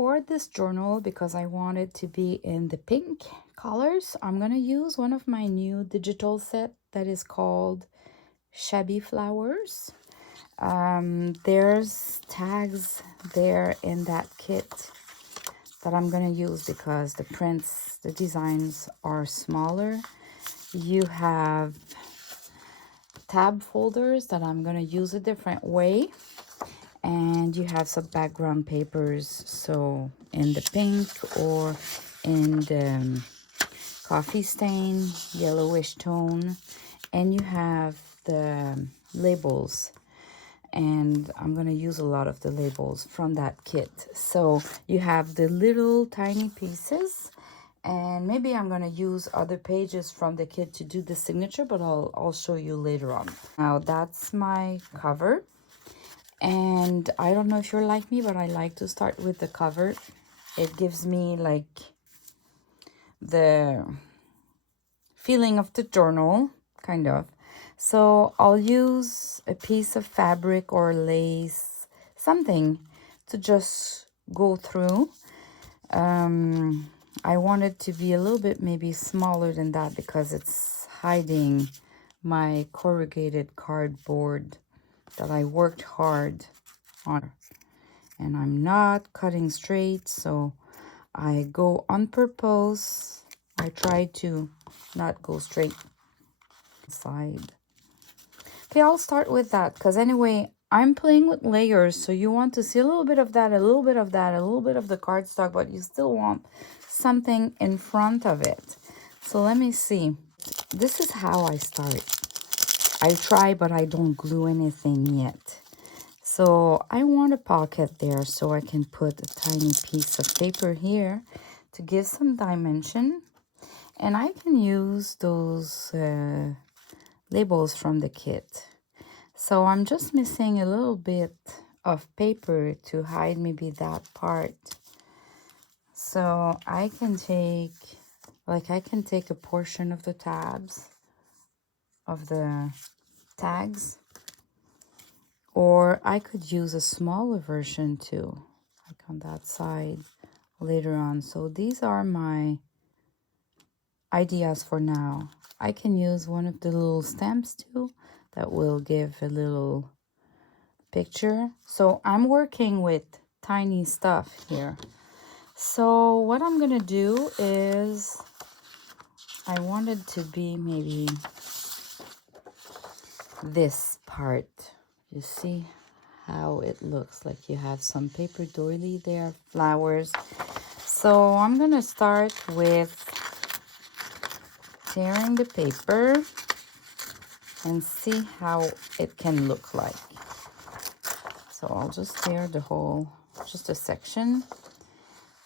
for this journal, because I want it to be in the pink colors, I'm going to use one of my new digital set that is called Shabby Flowers. There's tags there in that kit that I'm going to use because the prints, the designs are smaller. You have tab folders that I'm going to use a different way. And you have some background papers, so in the pink or in the coffee stain, yellowish tone. And you have the labels. And I'm going to use a lot of the labels from that kit. So you have the little tiny pieces. And maybe I'm going to use other pages from the kit to do the signature, but I'll show you later on. Now that's my cover. And I don't know if you're like me, but I like to start with the cover. It gives me like the feeling of the journal, kind of. So I'll use a piece of fabric or lace, something to just go through. I want it to be a little bit maybe smaller than that because it's hiding my corrugated cardboard that I worked hard on. And I'm not cutting straight, so I go on purpose. I try to not go straight side. Okay, I'll start with that because anyway, I'm playing with layers, so you want to see a little bit of that, a little bit of that, a little bit of the cardstock, but you still want something in front of it. So let me see. This is how I start. I try, but I don't glue anything yet. So I want a pocket there so I can put a tiny piece of paper here to give some dimension. And I can use those labels from the kit. So I'm just missing a little bit of paper to hide maybe that part. So I can take, I can take a portion of the tabs, of the tags, or I could use a smaller version too, like on that side later on. So these are my ideas for now. I can use one of the little stamps too that will give a little picture. So I'm working with tiny stuff here. So what I'm gonna do is, I wanted to be maybe this part. You see how it looks like you have some paper doily there, flowers. So I'm gonna start with tearing the paper and see how it can look like. So I'll just tear the whole, just a section.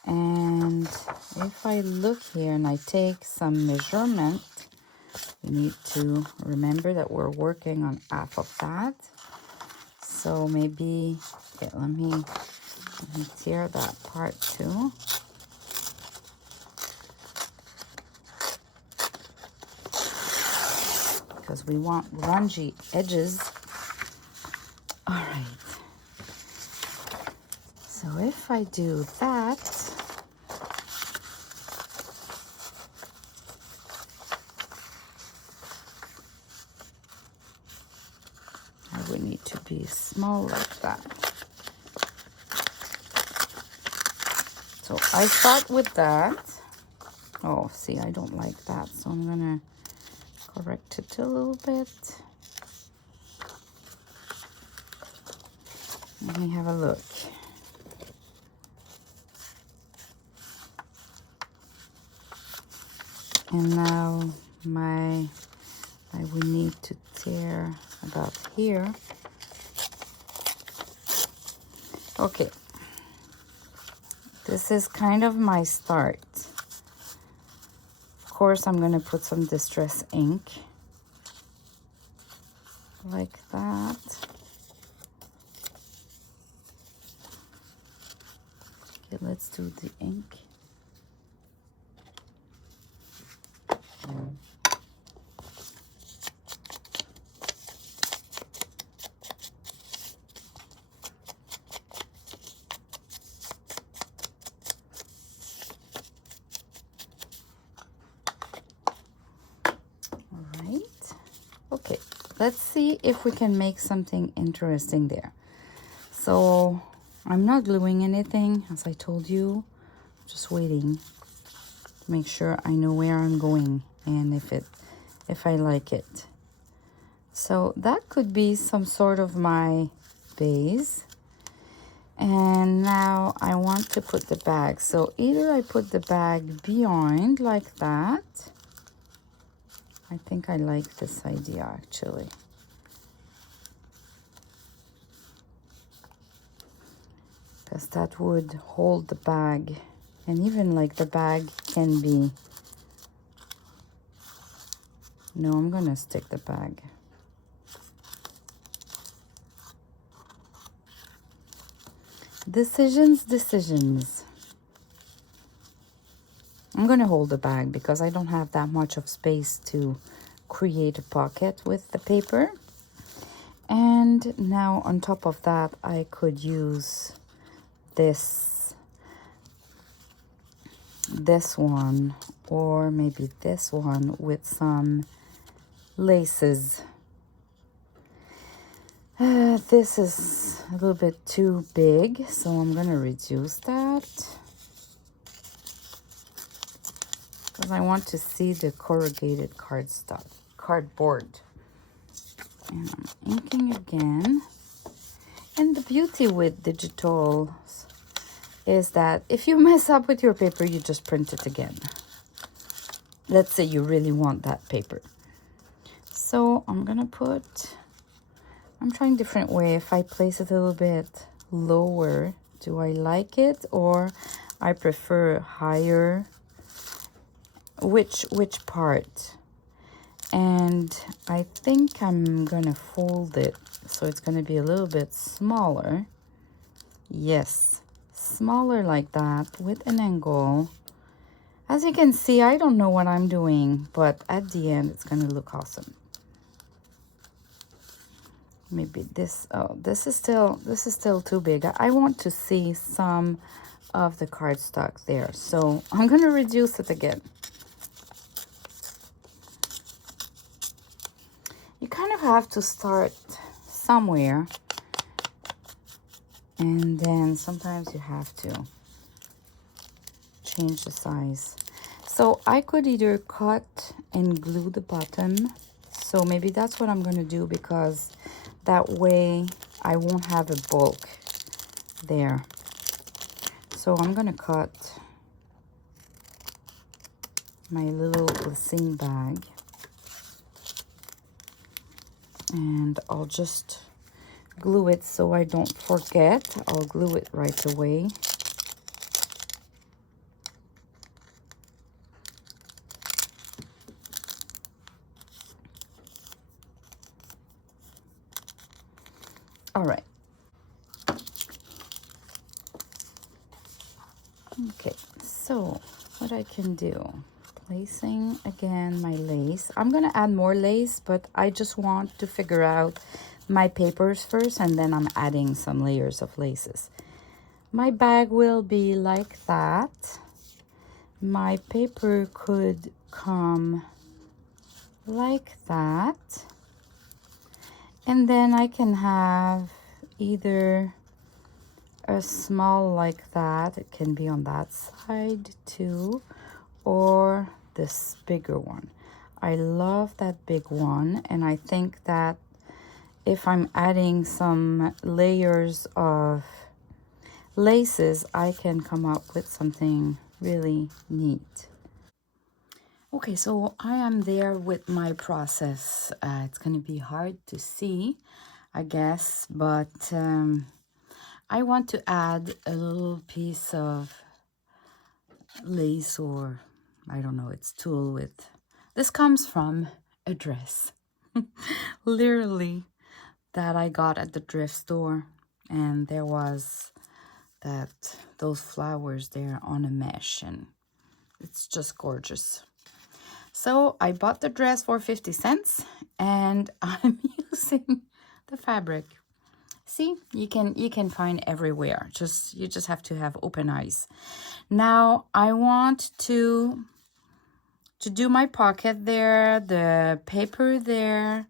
And if I look here and I take some measurement, we need to remember that we're working on half of that. So maybe, okay, let me tear that part too. Because we want grungy edges. All right. So if I do that, I would need to be small like that. So I start with that. Oh, see, I don't like that. So I'm gonna correct it a little bit. Let me have a look. And now I will need to tear about here. Okay. This is kind of my start. Of course, I'm going to put some distress ink. Like that. Okay, let's do the ink. let's see if we can make something interesting there. So I'm not gluing anything, as I told you. Just waiting to make sure I know where I'm going and if I like it. So that could be some sort of my base. And now I want to put the bag. So either I put the bag behind like that. I think I like this idea actually. Because that would hold the bag. And even like the bag can be... No, I'm gonna stick the bag. Decisions. I'm gonna hold the bag because I don't have that much of space to create a pocket with the paper. And now on top of that, I could use this one, or maybe this one with some laces. This is a little bit too big, so I'm gonna reduce that because I want to see the corrugated cardboard. And I'm inking again. And the beauty with digitals is that if you mess up with your paper, you just print it again. Let's say you really want that paper. So I'm gonna I'm trying different way. If I place it a little bit lower, do I like it, or I prefer higher? Which part? And I think I'm gonna fold it so it's gonna be a little bit smaller. Yes, smaller like that with an angle. As you can see, I don't know what I'm doing, but at the end it's gonna look awesome. Maybe this, oh, this is still too big. I want to see some of the cardstock there, so I'm gonna reduce it again. You kind of have to start somewhere, and then sometimes you have to change the size. So I could either cut and glue the bottom, so maybe that's what I'm gonna do, because that way I won't have a bulk there. So I'm gonna cut my little Odulcina bag, and I'll just glue it so I don't forget. I'll glue it right away. All right. Okay, so what I can do, placing again my lace. I'm gonna add more lace, but I just want to figure out my papers first, and then I'm adding some layers of laces. My bag will be like that. My paper could come like that. And then I can have either a small like that, it can be on that side too, or this bigger one. I love that big one, and I think that if I'm adding some layers of laces, I can come up with something really neat. Okay, so I am there with my process. It's gonna be hard to see, I guess, but I want to add a little piece of lace, or I don't know, it's tulle with. This comes from a dress, literally, that I got at the thrift store, and there was those flowers there on a mesh, and it's just gorgeous. So I bought the dress for 50 cents, and I'm using the fabric. See, you can find everywhere. You just have to have open eyes. Now I want to do my pocket there, the paper there.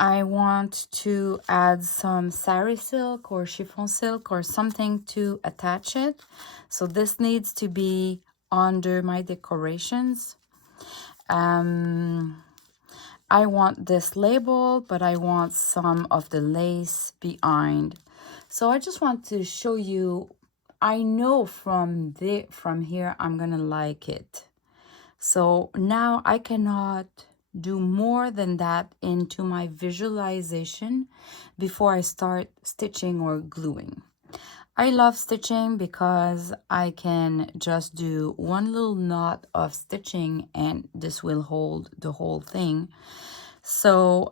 I want to add some sari silk or chiffon silk or something to attach it. So this needs to be under my decorations. I want this label, but I want some of the lace behind. So I just want to show you, I know from here I'm gonna like it. So now I cannot do more than that into my visualization before I start stitching or gluing. I love stitching because I can just do one little knot of stitching and this will hold the whole thing. So,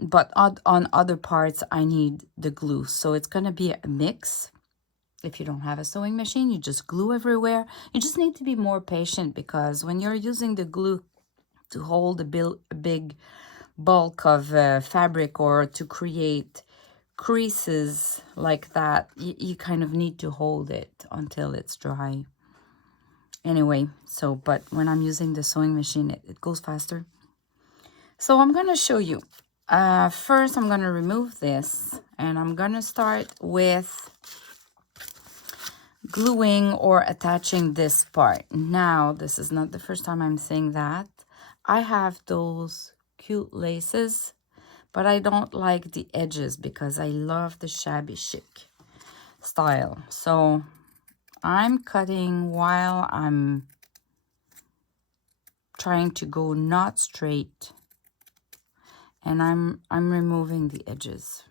but on other parts, I need the glue. So it's going to be a mix. If you don't have a sewing machine, you just glue everywhere. You just need to be more patient because when you're using the glue to hold a big bulk of fabric or to create creases like that, you kind of need to hold it until it's dry. Anyway, so, but when I'm using the sewing machine, it goes faster. So I'm going to show you. First, I'm going to remove this and I'm going to start with gluing or attaching this part. Now, this is not the first time I'm saying that. I have those cute laces, but I don't like the edges because I love the shabby chic style. So I'm cutting while I'm trying to go not straight, and I'm removing the edges.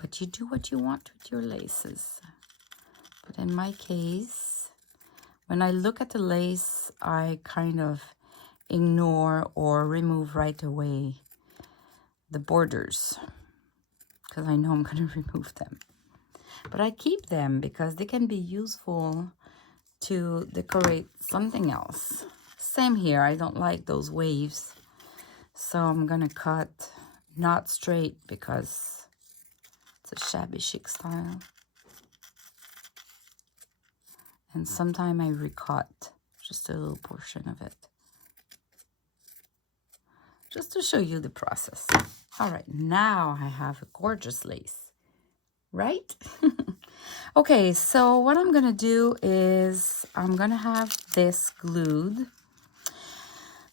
But you do what you want with your laces. But in my case, when I look at the lace, I kind of ignore or remove right away the borders because I know I'm going to remove them. But I keep them because they can be useful to decorate something else. Same here, I don't like those waves. So I'm going to cut not straight because it's a shabby chic style. And sometimes I recut just a little portion of it. Just to show you the process. All right, now I have a gorgeous lace, right? Okay, so what I'm gonna do is I'm gonna have this glued.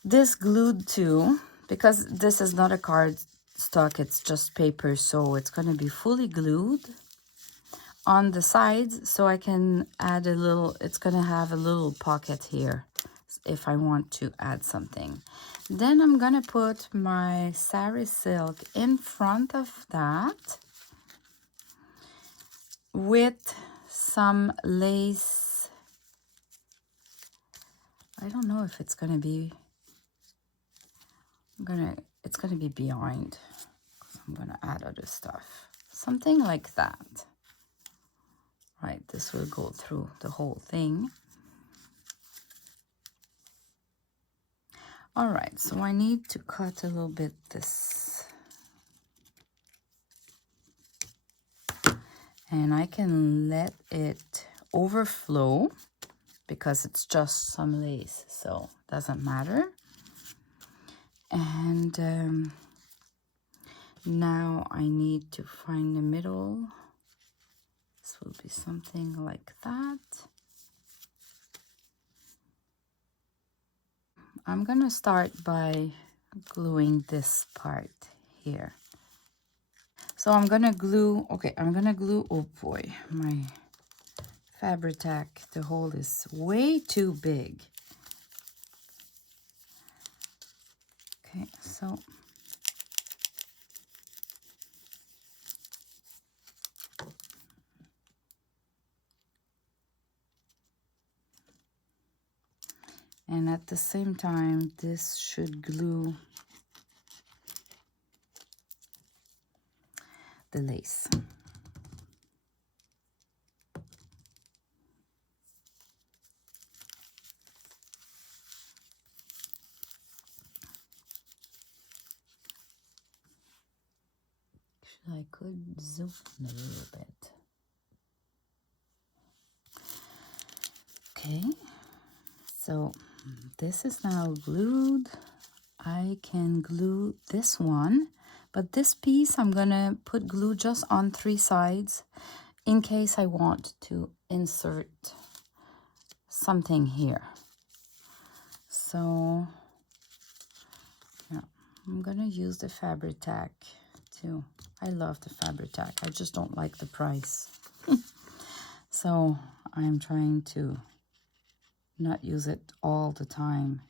This glued too, because this is not a card stock, it's just paper, so it's gonna be fully glued on the sides, so I can add a little, it's gonna have a little pocket here if I want to add something. Then I'm gonna put my sari silk in front of that with some lace. I don't know if it's gonna be, it's gonna be behind. I'm gonna add other stuff. Something like that. Right, this will go through the whole thing. All right, so I need to cut a little bit this. And I can let it overflow because it's just some lace, so it doesn't matter. And now I need to find the middle. This will be something like that. I'm gonna start by gluing this part here. So I'm gonna glue, okay, I'm gonna glue, oh boy, my Fabri-Tac, the hole is way too big. Okay, so and at the same time, this should glue the lace. I could zoom a little bit. Okay, so this is now glued. I can glue this one, but this piece I'm gonna put glue just on 3 sides in case I want to insert something here. So yeah, I'm gonna use the fabric tack too. I love the fabric tack. I just don't like the price. So I'm trying to not use it all the time.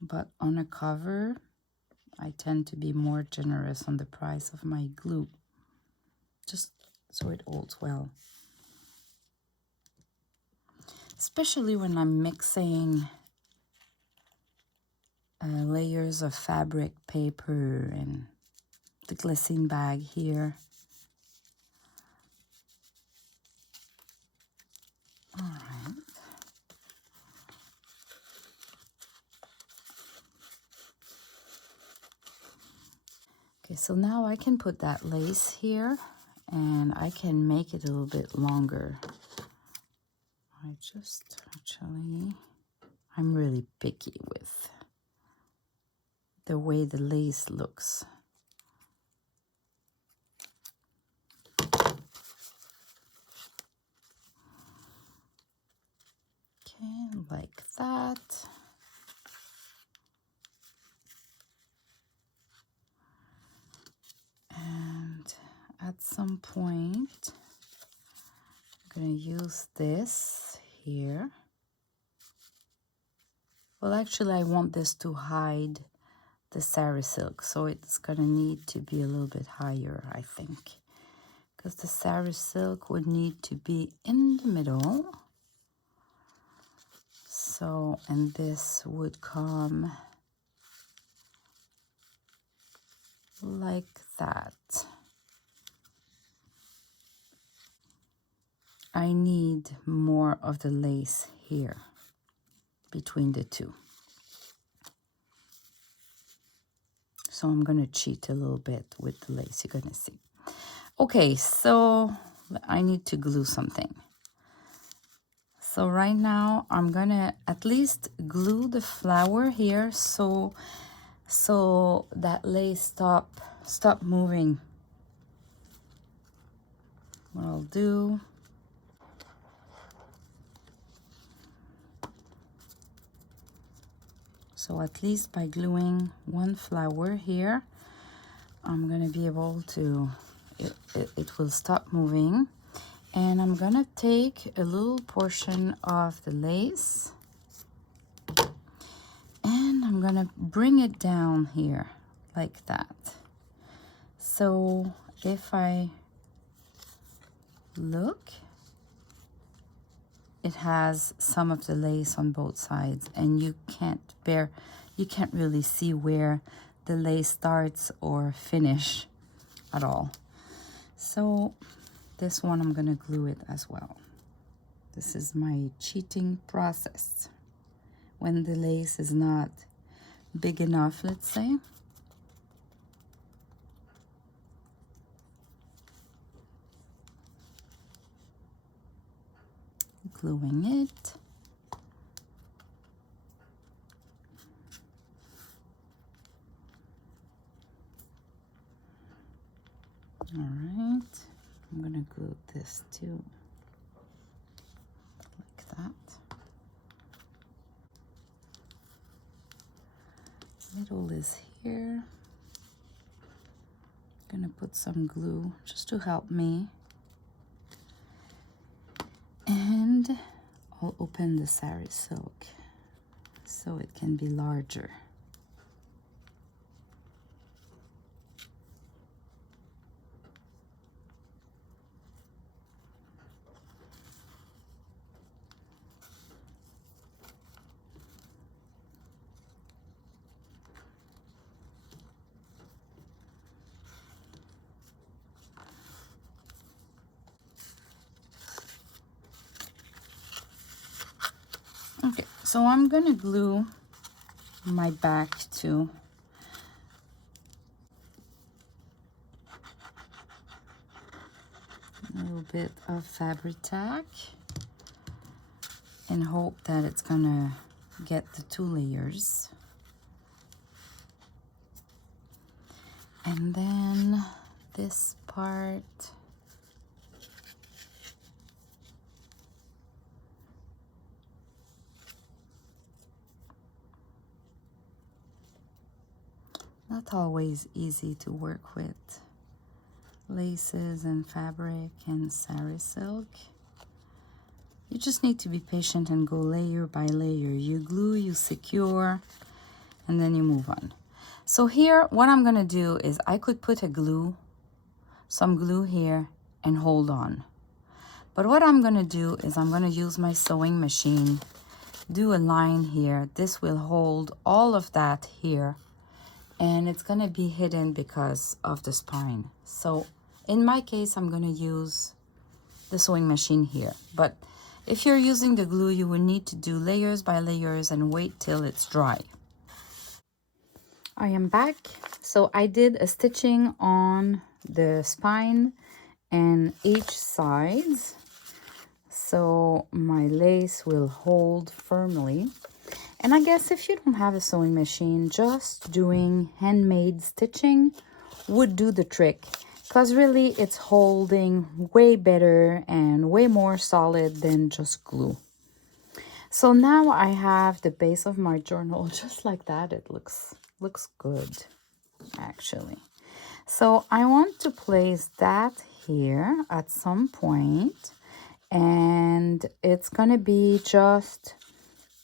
But on a cover, I tend to be more generous on the price of my glue, just so it holds well. Especially when I'm mixing layers of fabric, paper, and the glycine bag here. All right. Okay, so now I can put that lace here and I can make it a little bit longer. I'm really picky with the way the lace looks. Okay, like that. And at some point, I'm going to use this here. Well, actually, I want this to hide the sari silk, so it's going to need to be a little bit higher, I think. Because the sari silk would need to be in the middle. So, and this would come like that. I need more of the lace here between the two. So I'm going to cheat a little bit with the lace, you're going to see. Okay, so I need to glue something. So right now I'm going to at least glue the flower here so that lace stop moving. What I'll do, so at least by gluing one flower here, I'm going to be able to, it will stop moving. And I'm going to take a little portion of the lace and I'm going to bring it down here like that. So if I look, it has some of the lace on both sides and you can't really see where the lace starts or finish at all. So this one I'm gonna glue it as well. This is my cheating process. When the lace is not big enough, let's say, gluing it. All right, I'm gonna glue this too, like that. Middle is here. I'm gonna put some glue just to help me. And I'll open the sari silk so it can be larger. Okay, so I'm gonna glue my back too. A little bit of fabric tack and hope that it's gonna get the 2 layers. And then this part, not always easy to work with laces and fabric and sari silk. You just need to be patient and go layer by layer. You glue, you secure, and then you move on. So here, what I'm gonna do is I could put some glue here and hold on. But what I'm gonna do is I'm gonna use my sewing machine, do a line here. This will hold all of that here, and it's gonna be hidden because of the spine. So in my case, I'm gonna use the sewing machine here. But if you're using the glue, you will need to do layers by layers and wait till it's dry. I am back. So I did a stitching on the spine and each sides, so my lace will hold firmly. And I guess if you don't have a sewing machine, just doing handmade stitching would do the trick, because really it's holding way better and way more solid than just glue. So now I have the base of my journal just like that. It looks good, actually. So I want to place that here at some point, and it's gonna be just,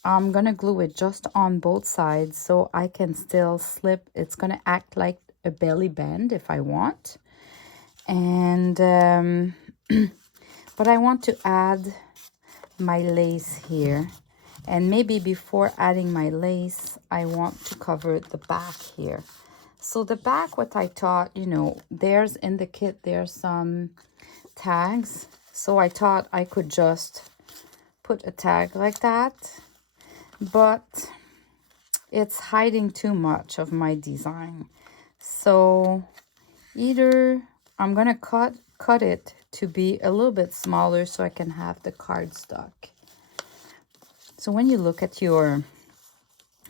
I'm gonna glue it just on both sides so I can still slip. It's gonna act like a belly band if I want. And but I want to add my lace here, and maybe before adding my lace I want to cover the back here. So the back, what I thought, you know, there's in the kit, there's some tags. So I thought I could just put a tag like that, but it's hiding too much of my design. So either I'm gonna cut it to be a little bit smaller so I can have the cardstock. So when you look at your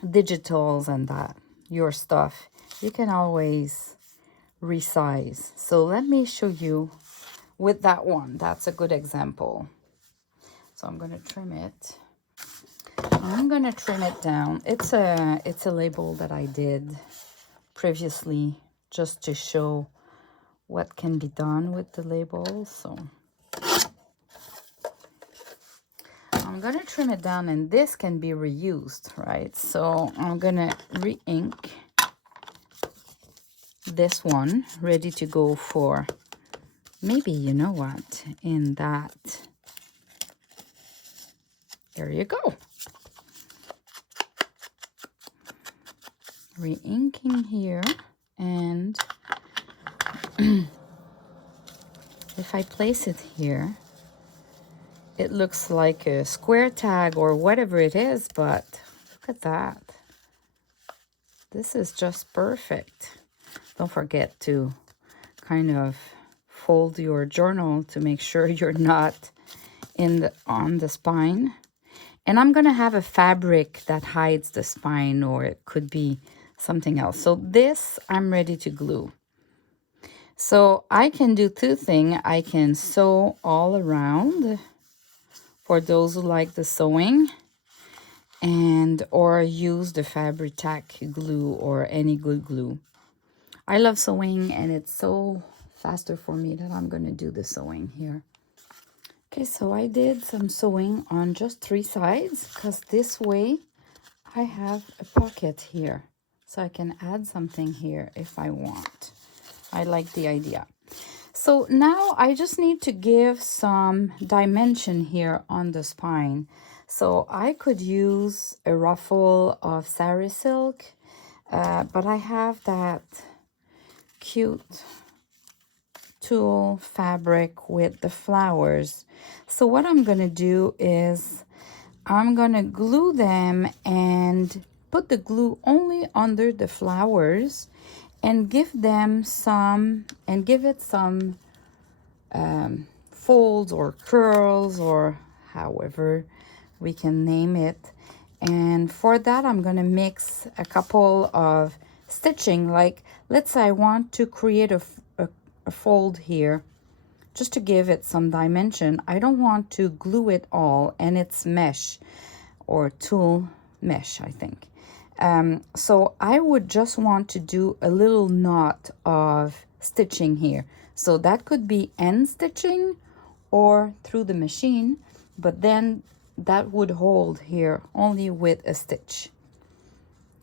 digitals and that, your stuff, you can always resize. So let me show you with that one. That's a good example. So I'm gonna trim it. I'm gonna trim it down. It's a label that I did previously just to show what can be done with the label. So I'm gonna trim it down, and this can be reused, right? So I'm gonna re-ink this one, ready to go for maybe, you know what, in that. There you go. Re-inking here, and if I place it here, it looks like a square tag or whatever it is, but look at that. This is just perfect. Don't forget to kind of fold your journal to make sure you're not on the spine. And I'm gonna have a fabric that hides the spine, or it could be something else. So this I'm ready to glue. So I can do two things. I can sew all around for those who like the sewing, and or use the Fabri-Tac glue or any good glue. I love sewing, and it's so faster for me that I'm gonna do the sewing here. Okay, so I did some sewing on just 3 sides, because this way I have a pocket here, so I can add something here if I want. I like the idea. So now I just need to give some dimension here on the spine. So I could use a ruffle of sari silk, but I have that cute tulle fabric with the flowers. So what I'm gonna do is I'm gonna glue them and put the glue only under the flowers, and give them some, and give it some folds or curls, or however we can name it. And for that, I'm going to mix a couple of stitching. Like, let's say I want to create a fold here just to give it some dimension. I don't want to glue it all, and it's mesh or tulle mesh, I think. So I would just want to do a little knot of stitching here. So that could be end stitching or through the machine, but then that would hold here only with a stitch.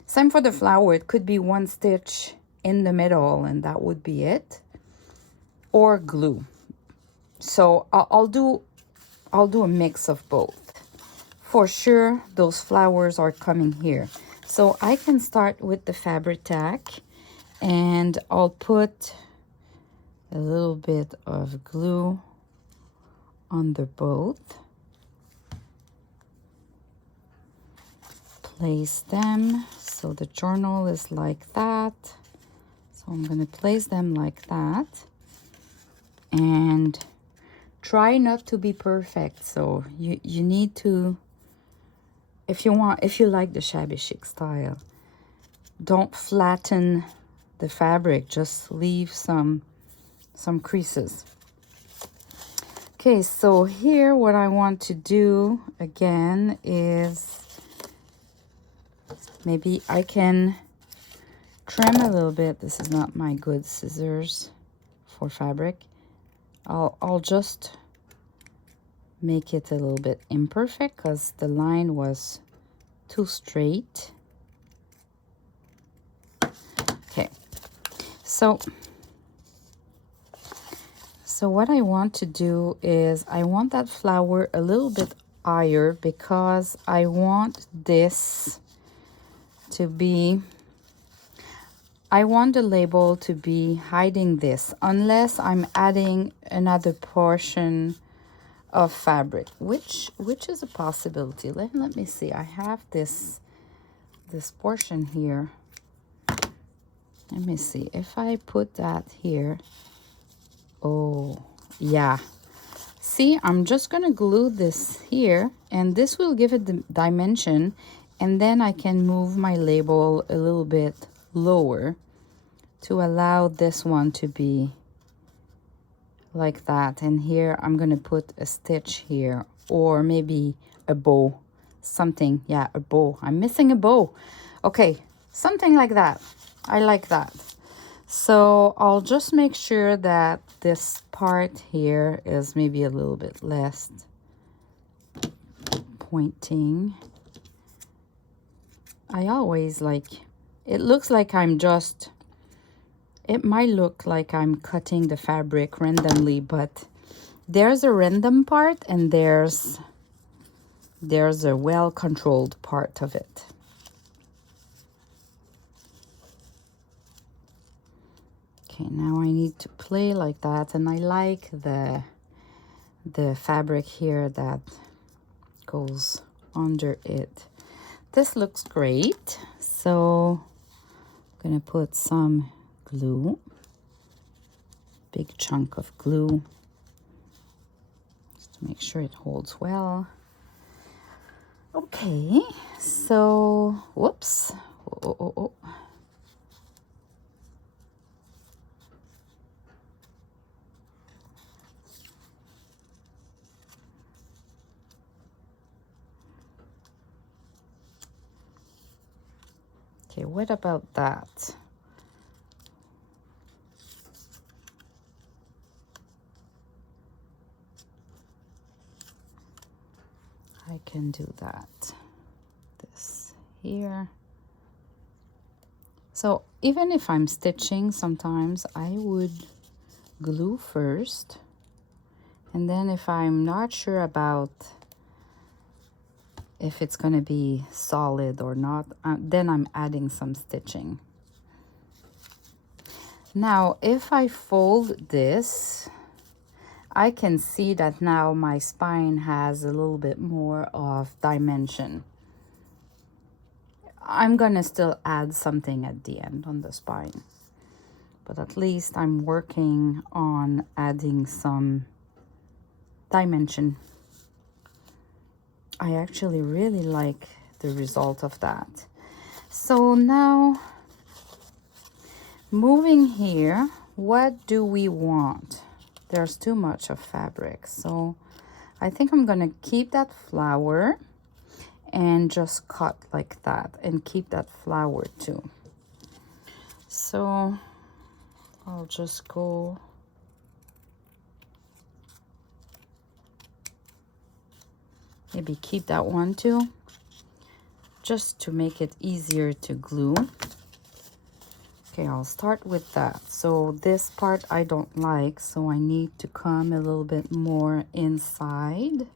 Same for the flower. It could be one stitch in the middle and that would be it, or glue. So I'll do a mix of both. For sure, those flowers are coming here. So I can start with the fabric tack, and I'll put a little bit of glue on the both. Place them so the journal is like that. So I'm going to place them like that. And try not to be perfect. So you need to, if you like the shabby chic style, don't flatten the fabric, just leave some creases. Okay, so here what I want to do again is maybe I can trim a little bit. This is not my good scissors for fabric. I'll just make it a little bit imperfect because the line was too straight. Okay, so what I want to do is I want that flower a little bit higher because I want this to be, I want the label to be hiding this unless I'm adding another portion of fabric, which is a possibility. Let me see. I have this portion here. Let me see if I put that here. Oh yeah, see, I'm just gonna glue this here, and this will give it the dimension, and then I can move my label a little bit lower to allow this one to be like that. And here I'm gonna put a stitch here, or maybe a bow, something. Yeah, a bow. I'm missing a bow. Okay, something like that. I like that. So I'll just make sure that this part here is maybe a little bit less pointing. I always like, it looks like I'm just, it might look like I'm cutting the fabric randomly, but there's a random part and there's a well-controlled part of it. Okay, now I need to play like that, and I like the fabric here that goes under it. This looks great. So I'm gonna put some glue, big chunk of glue, just to make sure it holds well. Okay, so whoops. Oh. Okay, what about that? I can do that. This here. So even if I'm stitching, sometimes I would glue first. And then if I'm not sure about if it's going to be solid or not, then I'm adding some stitching. Now, if I fold this, I can see that now my spine has a little bit more of dimension. I'm going to still add something at the end on the spine, but at least I'm working on adding some dimension. I actually really like the result of that. So now, moving here, what do we want? There's too much of fabric, so I think I'm gonna keep that flower and just cut like that and keep that flower too. So I'll just go maybe keep that one too, just to make it easier to glue. Okay, I'll start with that. So this part I don't like, so I need to come a little bit more inside.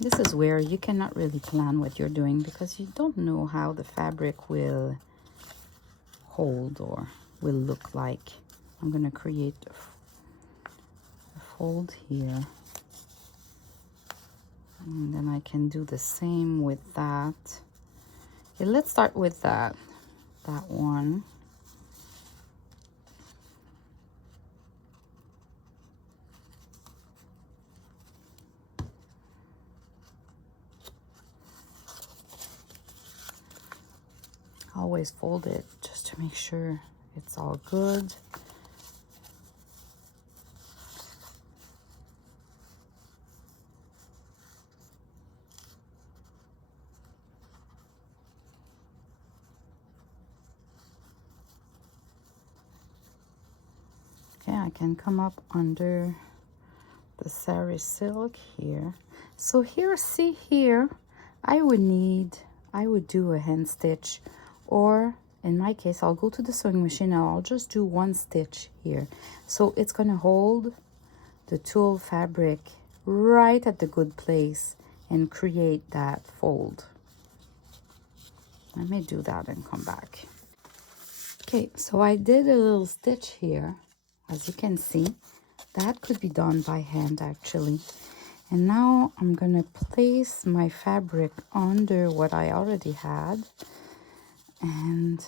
This is where you cannot really plan what you're doing because you don't know how the fabric will hold or will look like. I'm gonna create a fold here. And then I can do the same with that. Okay, let's start with that one. Always fold it just to make sure it's all good. Okay, I can come up under the sari silk here. So here, see here, I would do a hand stitch, or in my case, I'll go to the sewing machine and I'll just do one stitch here. So it's gonna hold the tulle fabric right at the good place and create that fold. Let me do that and come back. Okay, so I did a little stitch here, as you can see. That could be done by hand actually. And now I'm gonna place my fabric under what I already had and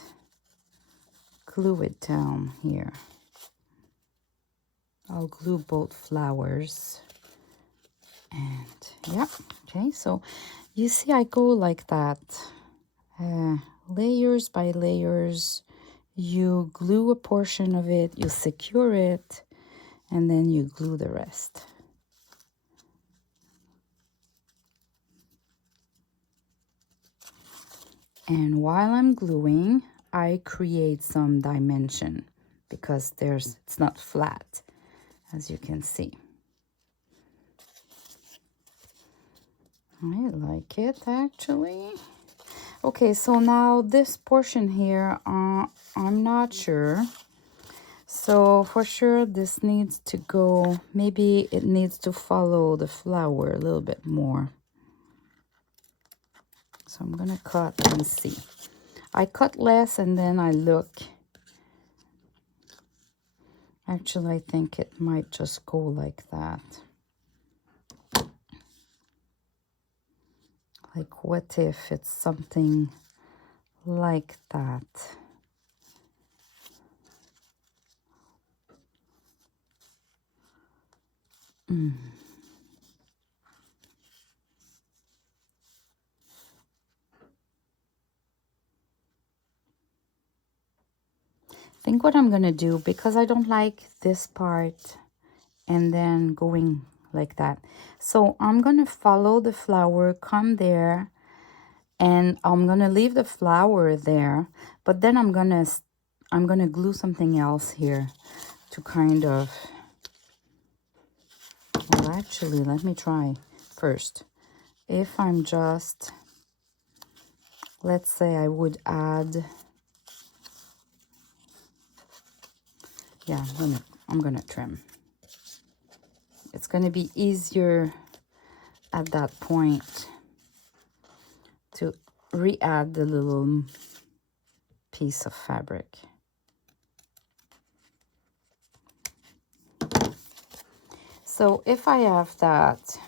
glue it down here. I'll glue both flowers. And yeah, okay, so you see I go like that, layers by layers. You glue a portion of it, you secure it, and then you glue the rest. And while I'm gluing, I create some dimension because it's not flat, as you can see. I like it actually. Okay, so now this portion here, I'm not sure. So for sure this needs to go, maybe it needs to follow the flower a little bit more. So I'm gonna cut and see. I cut less and then I look. Actually, I think it might just go like that. Like, what if it's something like that? I think what I'm gonna do, because I don't like this part and then going like that, so I'm gonna follow the flower, come there, and I'm gonna leave the flower there, but then I'm gonna glue something else here to kind of, well, actually, let me try first. If I'm just, let's say I would add, yeah, I'm gonna trim. It's gonna be easier at that point to re-add the little piece of fabric. So if I have that,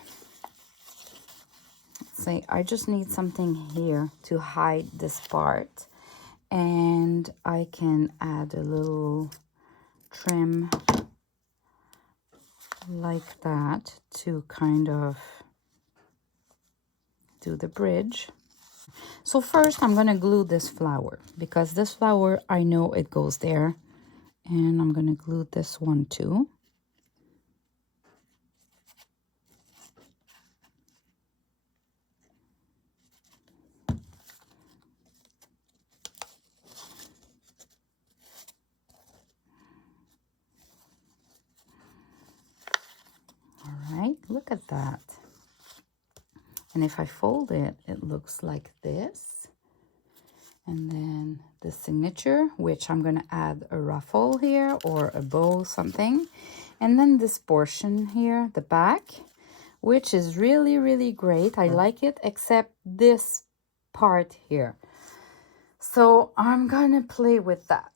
say I just need something here to hide this part, and I can add a little trim like that to kind of do the bridge. So first I'm going to glue this flower, because this flower, I know it goes there. And I'm going to glue this one too. All right, look at that. And if I fold it, it looks like this. And then the signature, which I'm going to add a ruffle here or a bow, something. And then this portion here, the back, which is really, really great. I like it, except this part here. So I'm going to play with that.